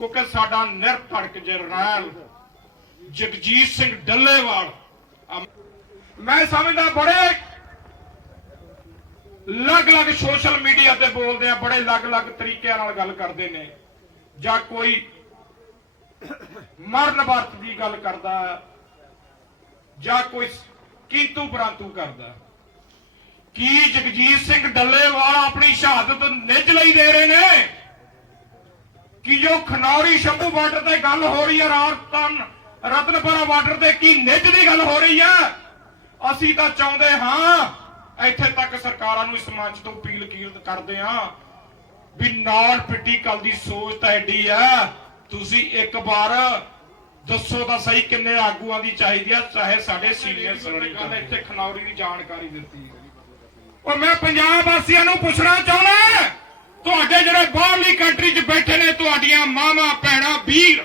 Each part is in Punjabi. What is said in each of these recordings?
ਕਿਉਂਕਿ ਸਾਡਾ ਨਿਰਧੜਕ ਜਰਨੈਲ ਜਗਜੀਤ ਸਿੰਘ ਡੱਲੇਵਾਲ। ਮੈਂ ਸਮਝਦਾ ਬੜੇ ਅਲੱਗ-ਅਲੱਗ ਸੋਸ਼ਲ ਮੀਡੀਆ ਤੇ ਬੋਲਦੇ ਆ, ਬੜੇ ਅਲੱਗ-ਅਲੱਗ ਤਰੀਕਿਆਂ ਨਾਲ ਗੱਲ ਕਰਦੇ ਨੇ। ਜਾਂ ਕੋਈ ਮਰਨ ਵਰਤ ਦੀ ਗੱਲ ਕਰਦਾ, ਜਾਂ ਕੋਈ ਕਿੰਤੂ ਪਰੰਤੂ ਕਰਦਾ। ਕੀ ਜਗਜੀਤ ਸਿੰਘ ਡੱਲੇਵਾਲ ਆਪਣੀ ਸ਼ਹਾਦਤ ਨਿੱਜ ਲਈ ਦੇ ਰਹੇ ਨੇ? ਕਿ ਜੋ ਖਨੌਰੀ ਸ਼ੰਭੂ ਬਾਰਡਰ ਤੇ ਗੱਲ ਹੋ ਰਹੀ ਹੈ ਰਾਜਸਥਾਨ ਰਤਨਪੁਰਾ ਬਾਰਡਰ ਤੇ ਕੀ ਨਿੱਜ ਦੀ ਗੱਲ ਹੋ ਰਹੀ ਹੈ? ਅਸੀਂ ਤਾਂ ਚਾਹੁੰਦੇ ਹਾਂ ਇੱਥੇ ਤੱਕ ਸਰਕਾਰਾਂ ਨੂੰ ਇਸ ਮੰਚ ਤੋਂ ਅਪੀਲ ਕੀਰਤ ਕਰਦੇ ਹਾਂ ਵੀ ਨਾਲ ਪਿੱਟੀ ਕਲ ਦੀ ਸੋਚ ਤਾਂ ਐਡੀ ਆ ਤੁਸੀਂ ਇੱਕ ਵਾਰ ਦੱਸੋ ਤਾਂ ਸਹੀ ਕਿੰਨੇ ਆਗੂਆਂ ਦੀ ਚਾਹੀਦੀ ਆ ਚਾਹੇ ਸਾਡੇ ਸੀਨੀਅਰ ਸਲੜੀ ਗੱਲ ਇੱਥੇ ਖਨੌਰੀ ਦੀ ਜਾਣਕਾਰੀ ਦਿੱਤੀ ਉਹ ਮੈਂ ਪੰਜਾਬ ਵਾਸੀਆਂ ਨੂੰ ਪੁੱਛਣਾ ਚਾਹੁੰਦਾ ਤੁਹਾਡੇ ਜਿਹੜੇ ਬਾਹਰਲੀ ਕੰਟਰੀ 'ਚ ਬੈਠੇ ਨੇ ਤੁਹਾਡੀਆਂ ਮਾਵਾਂ ਭੈਣਾਂ ਵੀਰ।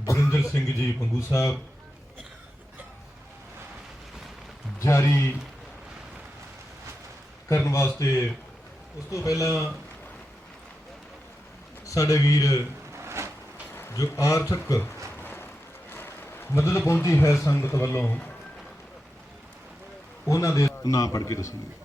ਗੁਰਿੰਦਰ ਸਿੰਘ ਜੀ ਪੰਗੂ ਸਾਹਿਬ। ਜਾਰੀ ਕਰਨ ਵਾਸਤੇ ਉਸ ਤੋਂ ਪਹਿਲਾਂ ਸਾਡੇ ਵੀਰ ਜੋ ਆਰਥਿਕ ਮਦਦ ਪਹੁੰਚੀ ਹੈ ਸੰਗਤ ਵੱਲੋਂ ਉਹਨਾਂ ਦੇ ਨਾਂ ਪੜ੍ਹ ਕੇ ਦੱਸਣਗੇ।